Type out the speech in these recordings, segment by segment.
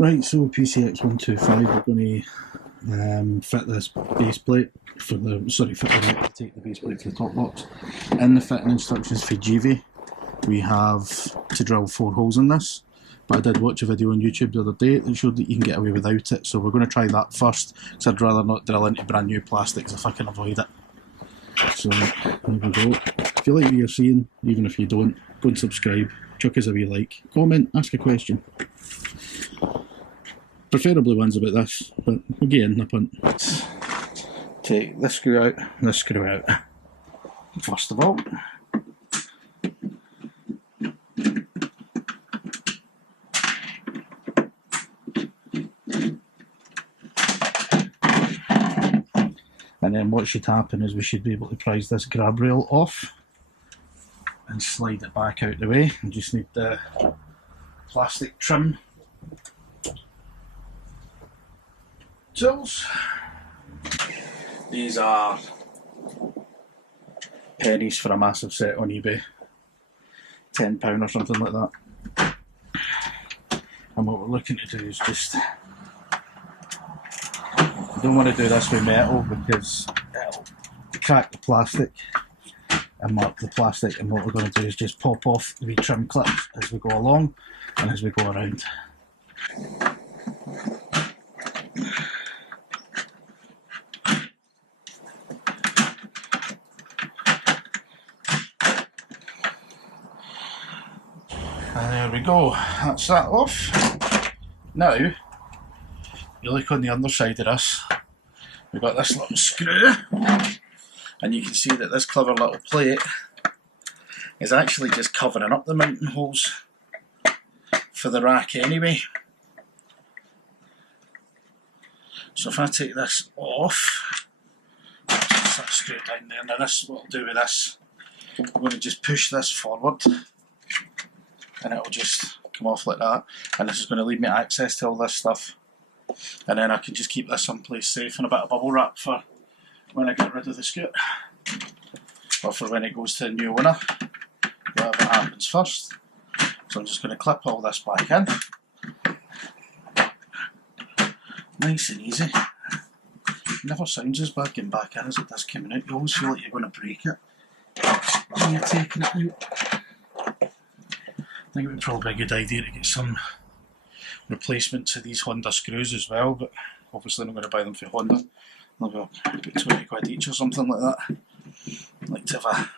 Right, so PCX125, we're going to fit this base plate for the, fit the rack to take the base plate for the top box. In the fitting instructions for Givi, we have to drill 4 holes in this, but I did watch a video on YouTube the other day that showed that you can get away without it, so we're going to try that first, because I'd rather not drill into brand new plastics if I can avoid it. So, there we go. If you like what you're seeing, even if you don't, go and subscribe, chuck us a wee like, comment, ask a question. Preferably ones about this, but again, no punt. Take this screw out, this screw out. First of all. And then what should happen is we should be able to prise this grab rail off and slide it back out the way. We just need the plastic trim tools. These are pennies for a massive set on eBay. £10 or something like that. And what we're looking to do is just, we don't want to do this with metal because it'll crack the plastic and mark the plastic, and what we're going to do is just pop off the wee trim clips as we go along and as we go around. And there we go, that's that off. Now, you look on the underside of this, we've got this little screw, and you can see that this clever little plate is actually just covering up the mounting holes for the rack anyway. So if I take this off, just that screw down there. Now this, what I'll do with this, I'm going to just push this forward and it'll just come off like that, and this is going to leave me access to all this stuff, and then I can just keep this someplace safe in a bit of bubble wrap for when I get rid of the scoot, or for when it goes to a new owner, whatever happens first. So I'm just going to clip all this back in, nice and easy. It never sounds as bad getting back in as it does coming out. You always feel like you're going to break it when you're taking it out. I think it would probably be a good idea to get some replacement to these Honda screws as well, but obviously I'm not going to buy them for Honda. They'll be about 20 quid each or something like that. I'd like to have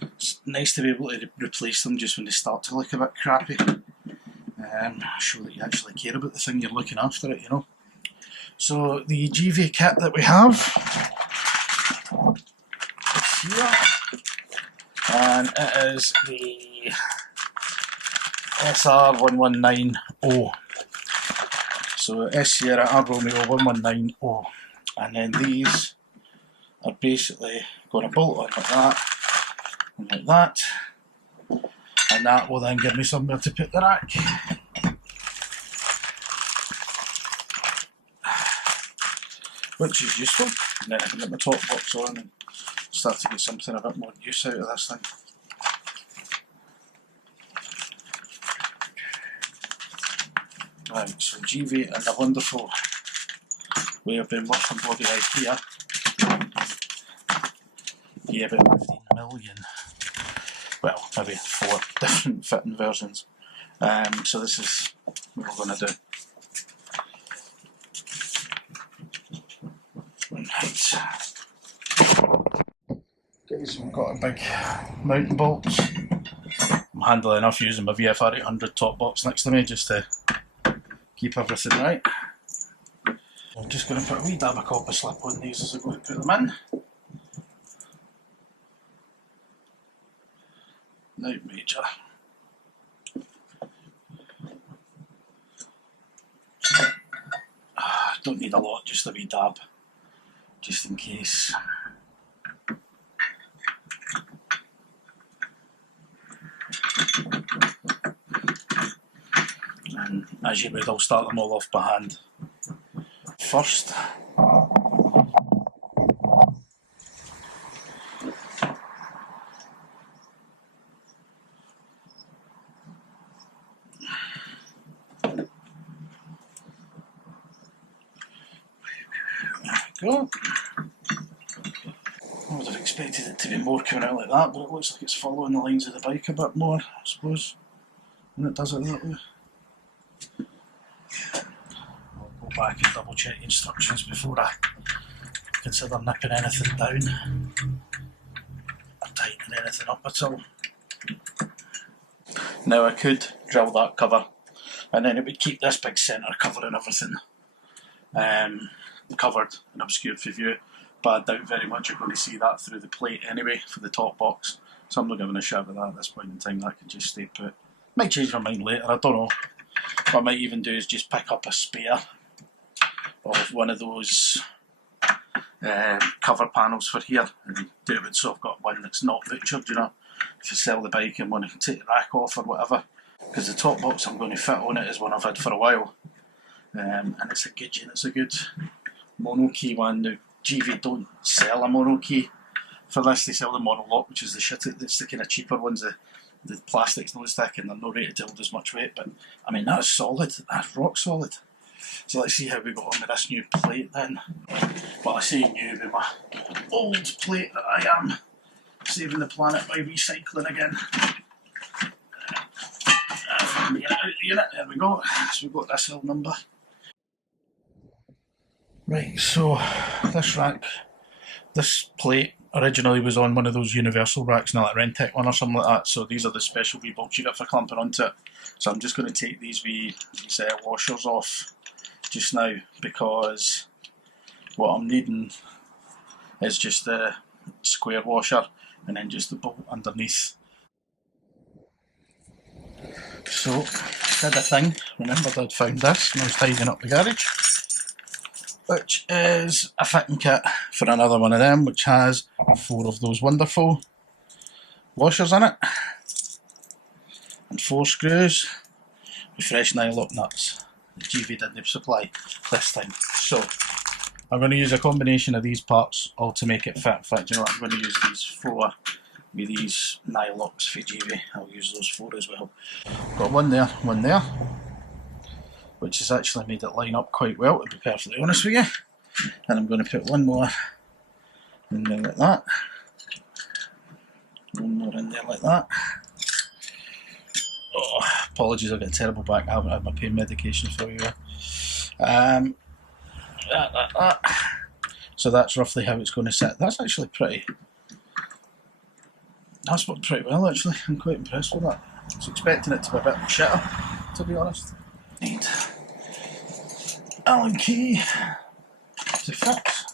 it's nice to be able to replace them just when they start to look a bit crappy. Show that you actually care about the thing you're looking after it, you know. So the Givi kit that we have is here, and it is the sr1190. So S Sierra R Romeo 119 O, and then these are basically going to bolt on like that and like that, and that will then give me somewhere to put the rack. Which is useful, and then I can get my top box on and start to get something a bit more use out of this thing. Right, so Givi and a wonderful way of being working bloody IKEA. Yeah, about 15 million. Well, maybe 4 different fitting versions. So this is what we're going to do. Right. Guys, we've got a big mounting bolts. I'm handy enough using my VFR 800 top box next to me just to keep everything right. I'm just going to put a wee dab of copper slip on these as I go to put them in. Not major. Don't need a lot, just a wee dab, just in case. And as you would, I'll start them all off by hand first. go. I would have expected it to be more coming out like that, but it looks like it's following the lines of the bike a bit more, I suppose, when it does it that way. I'll go back and double check the instructions before I consider nipping anything down or tightening anything up at all. Now I could drill that cover and then it would keep this big centre cover and everything covered and obscured for view, but I doubt very much you're going to see that through the plate anyway for the top box, so I'm not giving a shit about that at this point in time. That can just stay put. Might change my mind later, I don't know. What I might even do is just pick up a spare of one of those cover panels for here and do it so I've got one that's not butchered, you know, if I sell the bike and want to take the rack off or whatever, because the top box I'm going to fit on it is one I've had for a while, and it's a good and it's a good mono key one. Now Givi don't sell a mono key for this, they sell the mono lock, which is the shit, that's the kind of cheaper ones. The plastic's no stick and they're not rated to hold as much weight, but I mean that's solid, that's rock solid. So let's see how we got on with this new plate then. Well, I say new with my old plate that I am saving the planet by recycling again. Get it out of the unit, there we go. So we've got this L number. Right, so this rack, this plate originally was on one of those universal racks, now like Rentec one or something like that, so these are the special wee bolts you get for clamping onto it. So I'm just going to take these washers off just now, because what I'm needing is just the square washer and then just the bolt underneath. So, did a thing, remembered I'd found this when I was tidying up the garage, which is a fitting kit for another one of them, which has 4 of those wonderful washers in it, and 4 screws with fresh nylock nuts. The Givi didn't supply this time. So, I'm going to use a combination of these parts all to make it fit. In fact, you know what, I'm going to use these 4 with these nylocks for Givi. I'll use those 4 as well. Got one there, which has actually made it line up quite well, to be perfectly honest with you. And I'm going to put one more in there like that. One more in there like that. Oh, apologies, I've got a terrible back. I haven't had my pain medication for you. That. So that's roughly how it's going to sit. That's actually that's worked pretty well actually. I'm quite impressed with that. I was expecting it to be a bit shitter, to be honest. Need Allen key to fix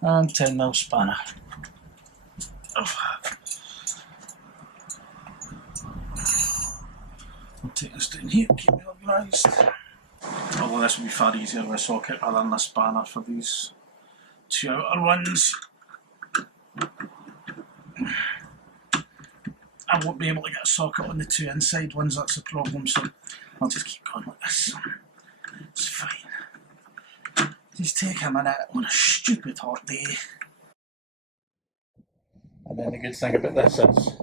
and 10mm spanner. I'll take this down here, keep me organised. Although this will be far easier with a socket rather than a spanner for these 2 outer ones. I won't be able to get a socket on the 2 inside ones, that's the problem, so I'll just keep going like this. It's fine. Just take a minute on a stupid hot day. And then the good thing about this is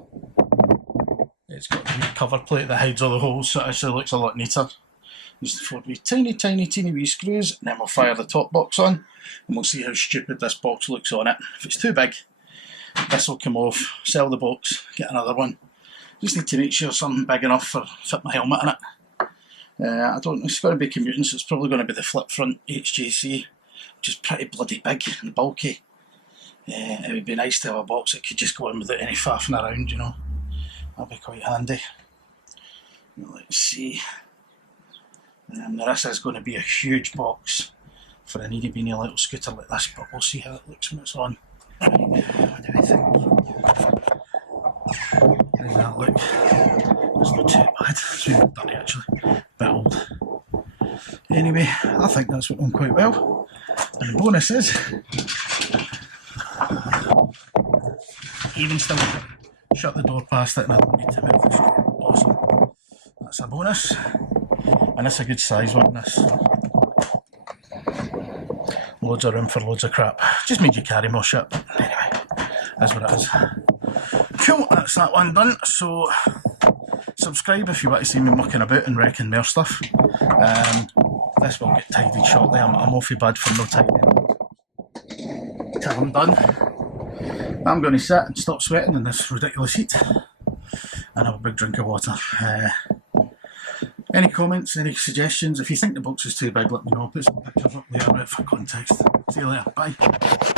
it's got a cover plate that hides all the holes, so it actually looks a lot neater. Use the 4 wee teeny wee screws, and then we'll fire the top box on, and we'll see how stupid this box looks on it. If it's too big, this will come off, sell the box, get another one. Just need to make sure something big enough for fit my helmet in it. I don't. It's going to be commuting, so it's probably going to be the flip front HJC, which is pretty bloody big and bulky. It would be nice to have a box that could just go in without any faffing around, you know. That'd be quite handy. Let's see. Now this is going to be a huge box for a needy beanie little scooter like this, but we'll see how it looks when it's on. Right, what do we think? How does that look? It's not too bad. It's really dirty actually. A bit old. Anyway, I think that's went on quite well. And the bonus is, even still shut the door past it and I don't need to move the screw. Awesome. That's a bonus. And it's a good size one, this. Loads of room for loads of crap. Just made you carry more shit, but anyway, that's what it is. Cool, that's that one done. So, subscribe if you want to see me mucking about and wrecking more stuff. This will get tidied shortly. I'm awfully bad for no tidying. till I'm done. I'm going to sit and stop sweating in this ridiculous heat and have a big drink of water. Any comments, any suggestions? If you think the box is too big, let me know. Put some pictures up there for context. See you later. Bye.